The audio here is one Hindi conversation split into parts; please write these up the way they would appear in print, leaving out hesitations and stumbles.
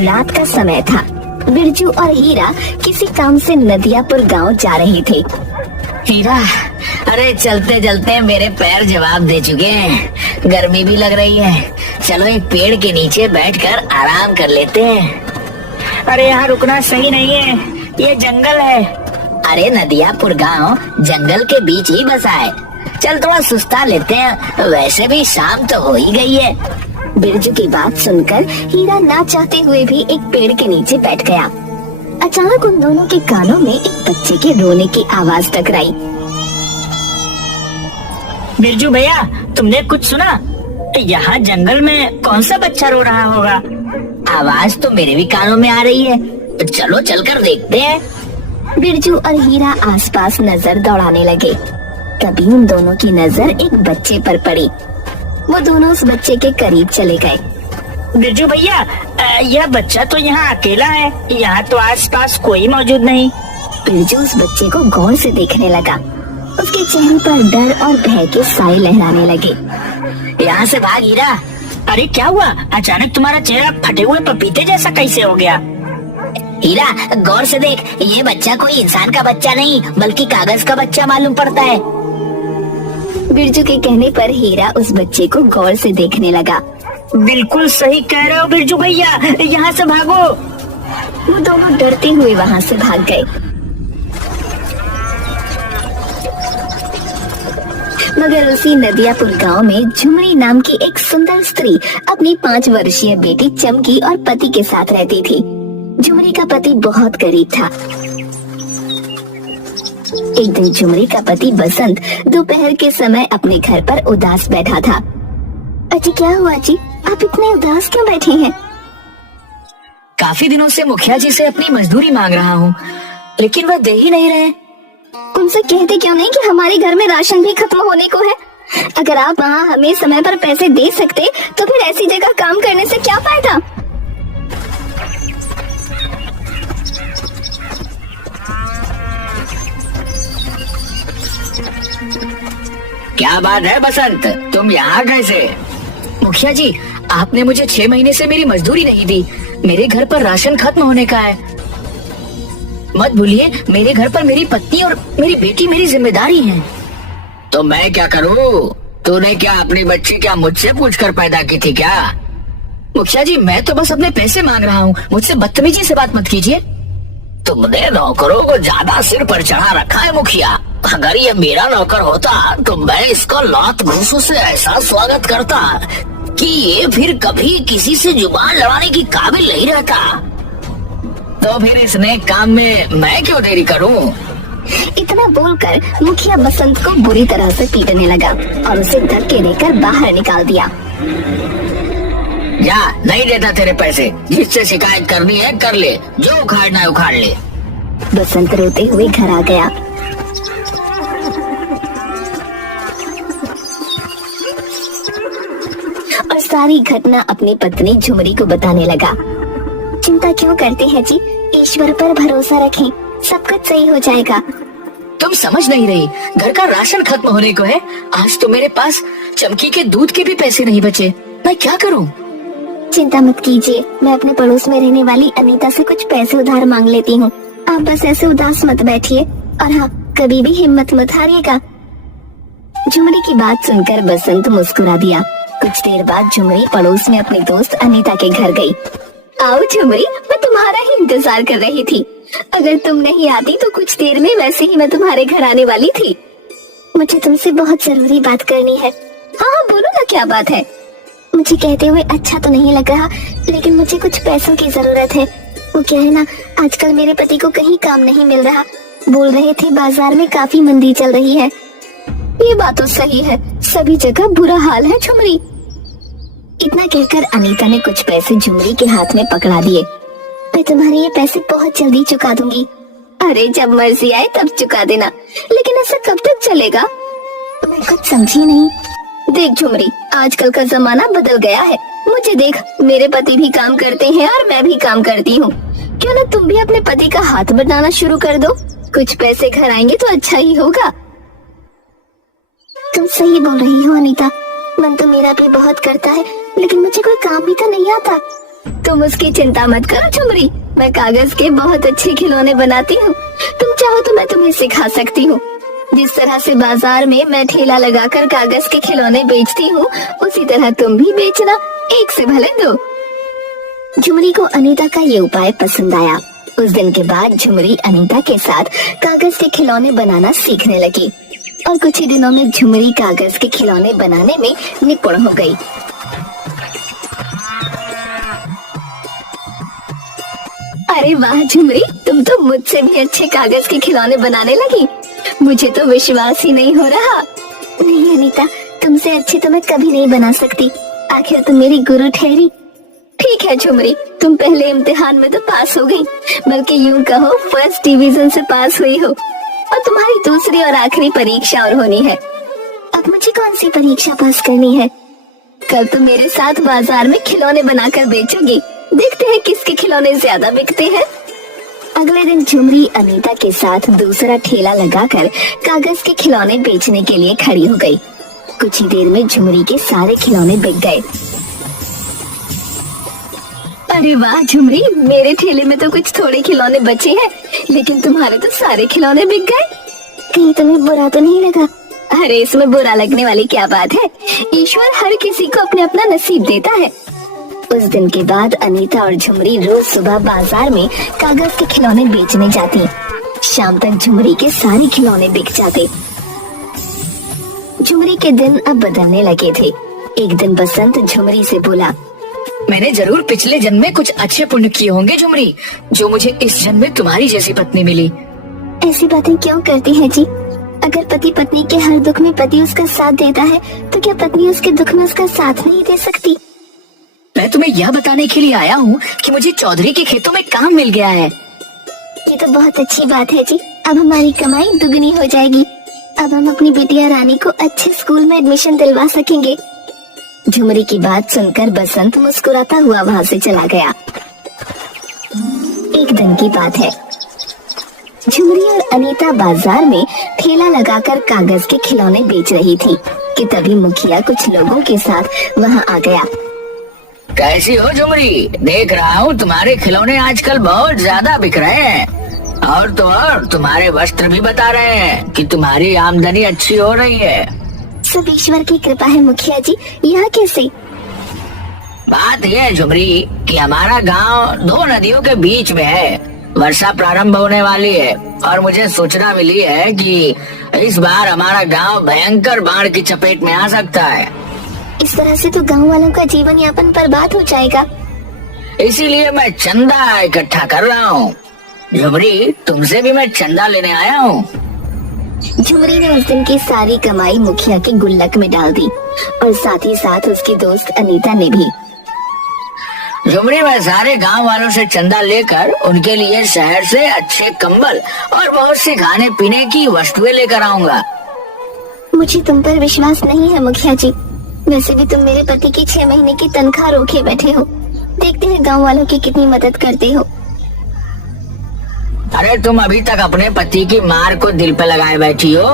रात का समय था। बिरजू और हीरा किसी काम से नदियापुर गांव जा रहे थे। हीरा, अरे चलते चलते मेरे पैर जवाब दे चुके हैं। गर्मी भी लग रही है, चलो एक पेड़ के नीचे बैठकर आराम कर लेते हैं। अरे यहाँ रुकना सही नहीं है, ये जंगल है। अरे नदियापुर गांव जंगल के बीच ही बसा है, चल थोड़ा सुस्ता लेते हैं, वैसे भी शाम तो हो ही गई है। बिरजू की बात सुनकर हीरा ना चाहते हुए भी एक पेड़ के नीचे बैठ गया। अचानक उन दोनों के कानों में एक बच्चे के रोने की आवाज टकराई। बिरजू भैया, तुमने कुछ सुना? यहाँ जंगल में कौन सा बच्चा रो रहा होगा? आवाज तो मेरे भी कानों में आ रही है, तो चलो चलकर देखते हैं। बिरजू और हीरा आसपास नजर दौड़ाने लगे। तभी उन दोनों की नजर एक बच्चे पर पड़ी। वो दोनों उस बच्चे के करीब चले गए। बिरजू भैया, यह बच्चा तो यहाँ अकेला है, यहाँ तो आसपास कोई मौजूद नहीं। बिरजू उस बच्चे को गौर से देखने लगा। उसके चेहरे पर डर और भय के साए लहराने लगे। यहाँ से भाग हीरा। अरे क्या हुआ? अचानक तुम्हारा चेहरा फटे हुए पपीते जैसा कैसे हो गया? हीरा, गौर से देख, ये बच्चा कोई इंसान का बच्चा नहीं बल्कि कागज का बच्चा मालूम पड़ता है। बिरजू के कहने पर हीरा उस बच्चे को गौर से देखने लगा। बिल्कुल सही कह रहे हो बिरजू भैया, यहाँ से भागो। वो दोनों डरते हुए वहाँ से भाग गए। मगर उसी नदियापुर गांव में झुमरी नाम की एक सुंदर स्त्री अपनी 5 वर्षीय बेटी चमकी और पति के साथ रहती थी। झुमरी का पति बहुत गरीब था। एक दिन झुमरी का पति बसंत दोपहर के समय अपने घर पर उदास बैठा था। अजी क्या हुआ जी, आप इतने उदास क्यों बैठे हैं? काफी दिनों से मुखिया जी से अपनी मजदूरी मांग रहा हूँ, लेकिन वह दे ही नहीं रहे। उनसे कहते क्यों नहीं कि हमारे घर में राशन भी खत्म होने को है। अगर आप वहाँ हमें समय पर पैसे दे सकते तो फिर ऐसी जगह काम करने से क्या फायदा। क्या बात है बसंत, तुम यहाँ कैसे? मुखिया जी, आपने मुझे 6 महीने से मेरी मजदूरी नहीं दी। मेरे घर पर राशन खत्म होने का है। मत भूलिए, मेरे घर पर मेरी पत्नी और मेरी बेटी मेरी जिम्मेदारी है। तो मैं क्या करूँ? तूने क्या अपनी बच्ची क्या मुझसे पूछकर पैदा की थी क्या? मुखिया जी, मैं तो बस अपने पैसे मांग रहा हूँ, मुझसे बदतमीजी से बात मत कीजिए। तुमने नौकरों को ज्यादा सिर पर चढ़ा रखा है मुखिया। अगर ये मेरा नौकर होता तो मैं इसको लात घूंसों से ऐसा स्वागत करता कि ये फिर कभी किसी से जुबान लड़ाने की काबिल नहीं रहता। तो फिर इस नेक काम में मैं क्यों देरी करूं? इतना बोलकर मुखिया बसंत को बुरी तरह से पीटने लगा और उसे धक्के देकर बाहर निकाल दिया। जा, नहीं देता तेरे पैसे। जिससे शिकायत करनी है कर ले, जो उखाड़ना है उखाड़ ले। बसंत रोते हुए घर आ गया। और सारी घटना अपनी पत्नी झुमरी को बताने लगा। चिंता क्यों करते हैं जी, ईश्वर पर भरोसा रखें, सब कुछ सही हो जाएगा। तुम समझ नहीं रही, घर का राशन खत्म होने को है। आज तो मेरे पास चमकी के दूध के भी पैसे नहीं बचे, मैं क्या करूं? चिंता मत कीजिए, मैं अपने पड़ोस में रहने वाली अनीता से कुछ पैसे उधार मांग लेती हूँ। आप बस ऐसे उदास मत बैठिए और हाँ, कभी भी हिम्मत मत हारिएगा। झुमरी की बात सुनकर बसंत मुस्कुरा दिया। कुछ देर बाद झुमरी पड़ोस में अपनी दोस्त अनीता के घर गई। आओ झुमरी, मैं तुम्हारा ही इंतजार कर रही थी। अगर तुम नहीं आती तो कुछ देर में वैसे ही मैं तुम्हारे घर आने वाली थी। मुझे तुमसे बहुत जरूरी बात करनी है। हाँ हाँ बोलो ना, क्या बात है? मुझे कहते हुए अच्छा तो नहीं लग रहा, लेकिन मुझे कुछ पैसों की जरूरत है। वो क्या है ना, आजकल मेरे पति को कहीं काम नहीं मिल रहा। बोल रहे थे बाजार में काफी मंदी चल रही है। ये बात तो सही है, सभी जगह बुरा हाल है झुमरी। इतना कहकर अनीता ने कुछ पैसे झुमरी के हाथ में पकड़ा दिए। मैं तुम्हारे ये पैसे बहुत जल्दी चुका दूंगी। अरे जब मर्जी आए तब चुका देना, लेकिन ऐसा कब तक चलेगा? मैं कुछ समझी नहीं। देख झुमरी, आजकल का जमाना बदल गया है। मुझे देख, मेरे पति भी काम करते हैं और मैं भी काम करती हूँ। क्यों ना तुम भी अपने पति का हाथ बटाना शुरू कर दो, कुछ पैसे घर आएंगे तो अच्छा ही होगा। तुम सही बोल रही हो अनीता, मन तो मेरा भी बहुत करता है, लेकिन मुझे कोई काम भी तो नहीं आता। तुम उसकी चिंता मत करो झुमरी, मैं कागज के बहुत अच्छे खिलौने बनाती हूँ। तुम चाहो तो मैं तुम्हें सिखा सकती हूँ। जिस तरह से बाजार में मैं ठेला लगाकर कागज के खिलौने बेचती हूँ, उसी तरह तुम भी बेचना, एक से भले दो। झुमरी को अनीता का ये उपाय पसंद आया। उस दिन के बाद झुमरी अनीता के साथ कागज के खिलौने बनाना सीखने लगी और कुछ ही दिनों में झुमरी कागज के खिलौने बनाने में निपुण हो गई। अरे वाह झुमरी, तुम तो मुझसे भी अच्छे कागज के खिलौने बनाने लगी। मुझे तो विश्वास ही नहीं हो रहा। नहीं अनीता, तुमसे अच्छे तो मैं कभी नहीं बना सकती, आखिर तुम मेरी गुरु ठहरी। ठीक है झुमरी, तुम पहले इम्तिहान में तो पास हो गई, बल्कि यूं कहो फर्स्ट डिवीजन से पास हुई हो, और तुम्हारी दूसरी और आखिरी परीक्षा और होनी है। अब मुझे कौन सी परीक्षा पास करनी है? कल तुम मेरे साथ बाजार में खिलौने बनाकर बेचोगी, देखते हैं किसके खिलौने ज्यादा बिकते हैं। अगले दिन झुमरी अनीता के साथ दूसरा ठेला लगाकर कागज के खिलौने बेचने के लिए खड़ी हो गई। कुछ ही देर में झुमरी के सारे खिलौने बिक गए। अरे वाह झुमरी, मेरे ठेले में तो कुछ थोड़े खिलौने बचे हैं, लेकिन तुम्हारे तो सारे खिलौने बिक गए। कहीं तुम्हें बुरा तो नहीं लगा? अरे इसमें बुरा लगने वाली क्या बात है, ईश्वर हर किसी को अपना अपना नसीब देता है। उस दिन के बाद अनीता और झुमरी रोज सुबह बाजार में कागज के खिलौने बेचने जाती। शाम तक झुमरी के सारे खिलौने बिक जाते। झुमरी के दिन अब बदलने लगे थे। एक दिन बसंत झुमरी से बोला, मैंने जरूर पिछले जन्म में कुछ अच्छे पुण्य किए होंगे झुमरी, जो मुझे इस जन्म में तुम्हारी जैसी पत्नी मिली। ऐसी बातें क्यों करती है जी? अगर पति पत्नी के हर दुख में पति उसका साथ देता है, तो क्या पत्नी उसके दुख में उसका साथ नहीं दे सकती? मैं तुम्हें यह बताने के लिए आया हूँ कि मुझे चौधरी के खेतों में काम मिल गया है। ये तो बहुत अच्छी बात है जी, अब हमारी कमाई दुगनी हो जाएगी। अब हम अपनी बिटिया रानी को अच्छे स्कूल में एडमिशन दिलवा सकेंगे। झुमरी की बात सुनकर बसंत मुस्कुराता हुआ वहाँ से चला गया। एक दिन की बात है, झुमरी और अनीता बाजार में ठेला लगाकर कागज के खिलौने बेच रही थी कि तभी मुखिया कुछ लोगों के साथ वहाँ आ गया। कैसी हो झुमरी? देख रहा हूँ तुम्हारे खिलौने आजकल बहुत ज्यादा बिक रहे हैं, और तो और तुम्हारे वस्त्र भी बता रहे हैं कि तुम्हारी आमदनी अच्छी हो रही है। सब ईश्वर की कृपा है मुखिया जी। यहाँ कैसे? बात यह है झुमरी कि हमारा गांव दो नदियों के बीच में है। वर्षा प्रारंभ होने वाली है और मुझे सूचना मिली है कि इस बार हमारा गांव भयंकर बाढ़ की चपेट में आ सकता है। इस तरह से तो गांव वालों का जीवन यापन बर्बाद हो जाएगा। इसीलिए मैं चंदा इकट्ठा कर रहा हूँ। झुमरी, तुमसे भी मैं चंदा लेने आया हूँ। झुमरी ने उस दिन की सारी कमाई मुखिया के गुल्लक में डाल दी और साथ ही साथ उसकी दोस्त अनीता ने भी। झुमरी, मैं सारे गांव वालों से चंदा लेकर उनके लिए शहर से अच्छे कंबल और बहुत सी खाने पीने की वस्तुएं लेकर आऊंगा। मुझे तुम पर विश्वास नहीं है मुखिया जी। वैसे भी तुम मेरे पति की 6 महीने की तनख्वाह रोके बैठे हो। देखते हैं गांव वालों की कितनी मदद करते हो। अरे तुम अभी तक अपने पति की मार को दिल पे लगाए बैठी हो,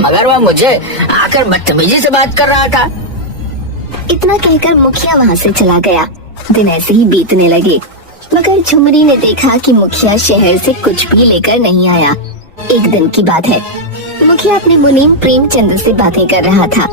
मगर वह मुझे आकर बदतमीजी से बात कर रहा था। इतना कहकर मुखिया वहाँ से चला गया। दिन ऐसे ही बीतने लगे, मगर झुमरी ने देखा कि मुखिया शहर से कुछ भी लेकर नहीं आया। एक दिन की बात है, मुखिया अपने मुनीम प्रेमचंद से बातें कर रहा था।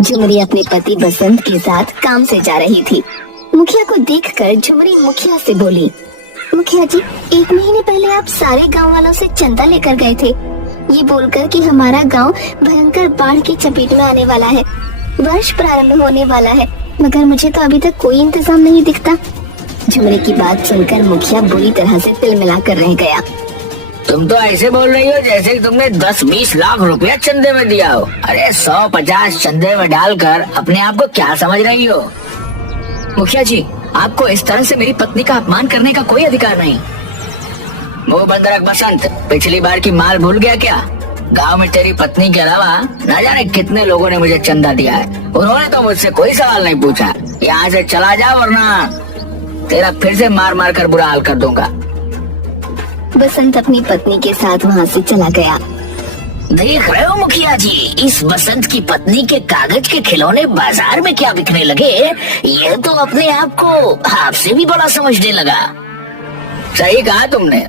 झुमरी अपने पति बसंत के साथ काम से जा रही थी। मुखिया को देखकर झुमरी मुखिया से बोली, मुखिया जी, 1 महीने पहले आप सारे गांव वालों से चंदा लेकर गए थे, ये बोलकर कि हमारा गांव भयंकर बाढ़ की चपेट में आने वाला है, वर्ष प्रारंभ होने वाला है, मगर मुझे तो अभी तक कोई इंतजाम नहीं दिखता। झुमरी की बात सुनकर मुखिया बुरी तरह से तिलमिला कर रह गया। तुम तो ऐसे बोल रही हो जैसे कि तुमने 10-20 लाख रुपया चंदे में दिया हो। अरे 100-50 चंदे में डालकर अपने आप को क्या समझ रही हो? मुखिया जी, आपको इस तरह से मेरी पत्नी का अपमान करने का कोई अधिकार नहीं। मुंह बंद रख बसंत, पिछली बार की माल भूल गया क्या? गांव में तेरी पत्नी के अलावा न जाने कितने लोगों ने मुझे चंदा दिया है। उन्होंने तो मुझसे कोई सवाल नहीं पूछा। यहाँ से चला जा वरना तेरा फिर से मार मार कर बुरा हाल कर दूंगा। बसंत अपनी पत्नी के साथ वहाँ से चला गया। देख रहे हो मुखिया जी, इस बसंत की पत्नी के कागज के खिलौने बाजार में क्या बिकने लगे। ये तो अपने आप को आपसे भी बड़ा समझने लगा। सही कहा तुमने।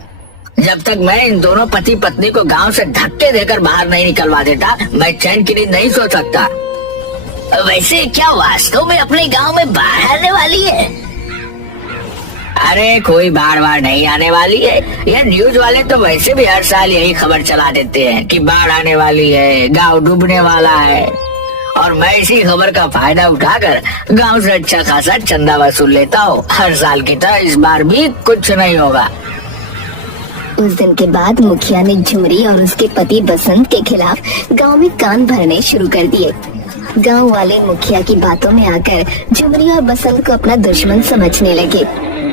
जब तक मैं इन दोनों पति पत्नी को गांव से धक्के देकर बाहर नहीं निकलवा देता, मैं चैन की नींद नहीं सो सकता। वैसे क्या वास्तव में अपने गांव में बाढ़ आने वाली है? अरे कोई बाढ़ नहीं आने वाली है। ये न्यूज वाले तो वैसे भी हर साल यही खबर चला देते हैं कि बाढ़ आने वाली है, गांव डूबने वाला है। और मैं इसी खबर का फायदा उठाकर गांव से अच्छा खासा चंदा वसूल लेता हूँ। हर साल की तरह इस बार भी कुछ नहीं होगा। उस दिन के बाद मुखिया ने झुमरी और उसके पति बसंत के खिलाफ गांव में कान भरने शुरू कर दिए। गांव वाले मुखिया की बातों में आकर झुमरी और बसंत को अपना दुश्मन समझने लगे।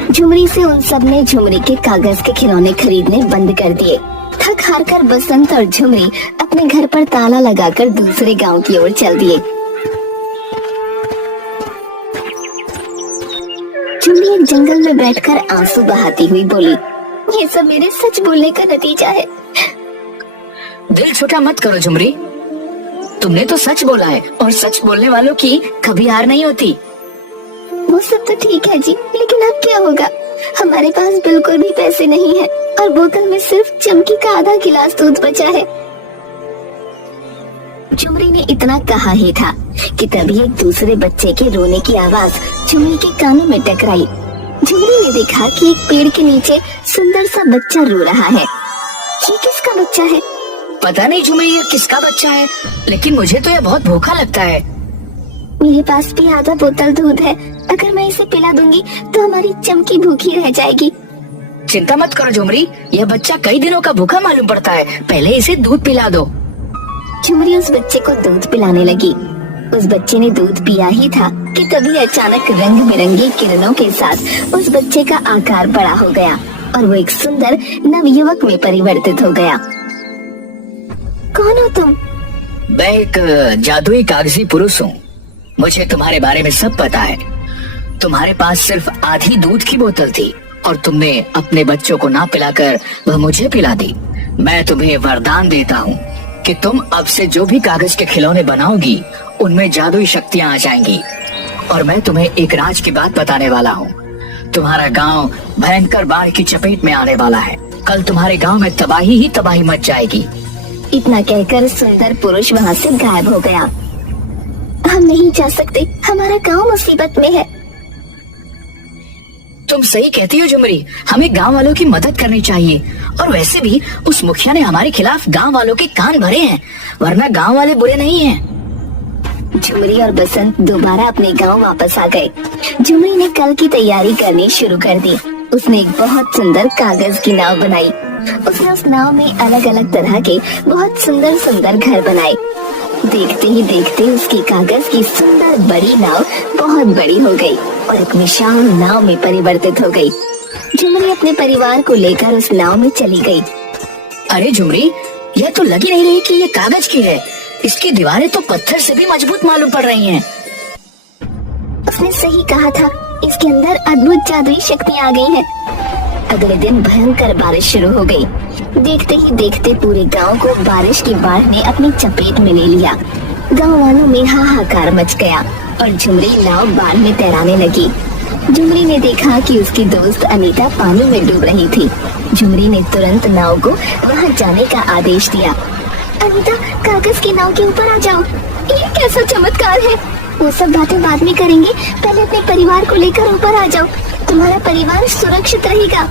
झुमरी से उन सब ने झुमरी के कागज के खिलौने खरीदने बंद कर दिए। थक हार कर बसंत और झुमरी अपने घर पर ताला लगाकर दूसरे गांव की ओर चल दिए। झुमरी एक जंगल में बैठकर आंसू बहाती हुई बोली, ये सब मेरे सच बोलने का नतीजा है। दिल छोटा मत करो झुमरी, तुमने तो सच बोला है और सच बोलने वालों की कभी हार नहीं होती। वो सब तो ठीक है जी, लेकिन अब क्या होगा? हमारे पास बिल्कुल भी पैसे नहीं है और बोतल में सिर्फ चमकी का आधा गिलास दूध बचा है। झुमरी ने इतना कहा ही था कि तभी एक दूसरे बच्चे के रोने की आवाज झुमरी के कानों में टकराई। झुमरी ने देखा कि एक पेड़ के नीचे सुंदर सा बच्चा रो रहा है। ये किसका बच्चा है? पता नहीं झुमरी ये किसका बच्चा है, लेकिन मुझे तो यह बहुत भूखा लगता है। मेरे पास भी आधा बोतल दूध है, अगर मैं इसे पिला दूंगी तो हमारी चमकी भूखी रह जाएगी। चिंता मत करो झुमरी, यह बच्चा कई दिनों का भूखा मालूम पड़ता है, पहले इसे दूध पिला दो। झुमरी उस बच्चे को दूध पिलाने लगी। उस बच्चे ने दूध पिया ही था कि तभी अचानक रंग बिरंगी किरणों के साथ उस बच्चे का आकार बड़ा हो गया और वो एक सुंदर नवयुवक में परिवर्तित हो गया। कौन हो तुम? मैं एक जादुई कागजी पुरुष हूँ। मुझे तुम्हारे बारे में सब पता है। तुम्हारे पास सिर्फ आधी दूध की बोतल थी और तुमने अपने बच्चों को ना पिलाकर वह मुझे पिला दी। मैं तुम्हें वरदान देता हूँ कि तुम अब से जो भी कागज के खिलौने बनाओगी उनमें जादुई शक्तियाँ आ जाएंगी। और मैं तुम्हें एक राज की बात बताने वाला हूँ। तुम्हारा गांव भयंकर बाढ़ की चपेट में आने वाला है। कल तुम्हारे गांव में तबाही ही तबाही मच जाएगी। इतना कहकर सुंदर पुरुष वहाँ से गायब हो गया। हम नहीं जा सकते, हमारा गांव मुसीबत में है। तुम सही कहती हो झुमरी, हमें गांव वालों की मदद करनी चाहिए। और वैसे भी उस मुखिया ने हमारे खिलाफ गांव वालों के कान भरे हैं, वरना गांव वाले बुरे नहीं हैं। झुमरी और बसंत दोबारा अपने गांव वापस आ गए। झुमरी ने कल की तैयारी करनी शुरू कर दी। उसने एक बहुत सुंदर कागज की नाव बनाई। उसने उस नाव में अलग अलग तरह के बहुत सुंदर सुंदर घर बनाए। देखते ही देखते उसकी कागज की सुंदर बड़ी नाव बहुत बड़ी हो गई और एक विशाल नाव में परिवर्तित हो गई। झुमरी अपने परिवार को लेकर उस नाव में चली गई। अरे झुमरी, यह तो लग ही नहीं रही कि ये कागज की है। इसकी दीवारें तो पत्थर से भी मजबूत मालूम पड़ रही हैं। उसने सही कहा था, इसके अंदर अद्भुत जादुई शक्तियाँ आ गई हैं। अगले दिन भयंकर बारिश शुरू हो गई। देखते ही देखते पूरे गांव को बारिश की बाढ़ ने अपनी चपेट में ले लिया। गांव वालों में हाहाकार मच गया और झुमरी नाव बाढ़ में तैराने लगी। झुमरी ने देखा कि उसकी दोस्त अनीता पानी में डूब रही थी। झुमरी ने तुरंत नाव को वहां जाने का आदेश दिया। अनीता, कागज की नाव के ऊपर आ जाओ। ये कैसा चमत्कार है? वो सब बातें बाद में करेंगे, पहले अपने परिवार को लेकर ऊपर आ जाओ। तुम्हारा परिवार सुरक्षित रहेगा।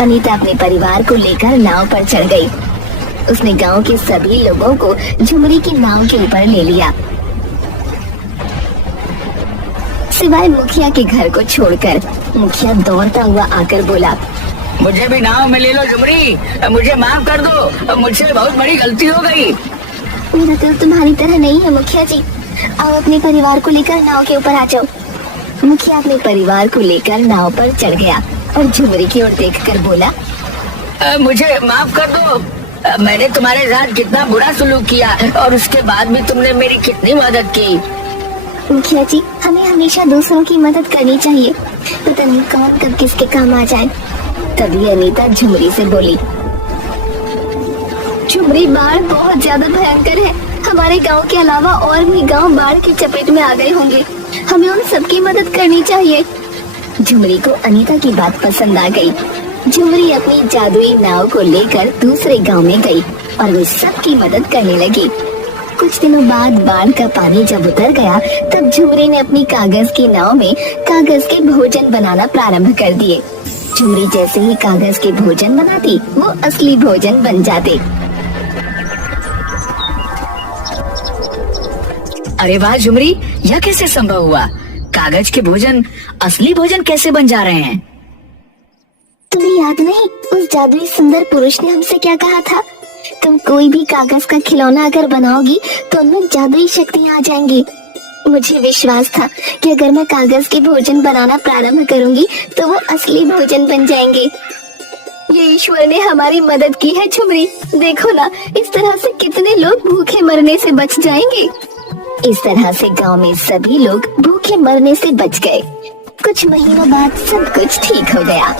अनीता अपने परिवार को लेकर नाव पर चढ़ गई। उसने गांव के सभी लोगों को झुमरी की नाव के ऊपर ले लिया, सिवाय मुखिया के घर को छोड़कर। मुखिया दौड़ता हुआ आकर बोला, मुझे भी नाव में ले लो झुमरी, मुझे माफ कर दो, मुझसे बहुत बड़ी गलती हो गई। मेरा दिल तुम्हारी तरह नहीं है मुखिया जी, आओ अपने परिवार को लेकर नाव के ऊपर आ जाओ। मुखिया अपने परिवार को लेकर नाव पर चढ़ गया और झुमरी की ओर देखकर बोला, मुझे माफ कर दो। मैंने तुम्हारे साथ कितना बुरा सलूक किया और उसके बाद भी तुमने मेरी कितनी मदद की। मुखिया जी, हमें हमेशा दूसरों की मदद करनी चाहिए, पता नहीं कौन कब किसके काम आ जाए। तभी अनीता झुमरी से बोली, झुमरी, बाढ़ बहुत ज्यादा भयंकर है। हमारे गांव के अलावा और भी गांव बाढ़ की चपेट में आ गए होंगे। हमें उन सबकी मदद करनी चाहिए। झुमरी को अनीता की बात पसंद आ गई। झुमरी अपनी जादुई नाव को लेकर दूसरे गांव में गई और वो सबकी मदद करने लगी। कुछ दिनों बाद बाढ़ का पानी जब उतर गया, तब झुमरी ने अपनी कागज की नाव में कागज के भोजन बनाना प्रारंभ कर दिए। झुमरी जैसे ही कागज के भोजन बनाती, वो असली भोजन बन जाते। अरे वाह झुमरी, यह कैसे संभव हुआ? कागज के भोजन असली भोजन कैसे बन जा रहे हैं? तुम्हें याद नहीं, उस जादुई सुंदर पुरुष ने हमसे क्या कहा था? तुम कोई भी कागज का खिलौना अगर बनाओगी तो उनमें जादुई शक्तियाँ आ जाएंगी। मुझे विश्वास था कि अगर मैं कागज के भोजन बनाना प्रारंभ करूंगी तो वो असली भोजन बन जाएंगे। ये ईश्वर ने हमारी मदद की है झुमरी। देखो ना, इस तरह से कितने लोग भूखे मरने से बच जाएंगे। इस तरह से गांव में सभी लोग भूखे मरने से बच गए। कुछ महीनों बाद सब कुछ ठीक हो गया।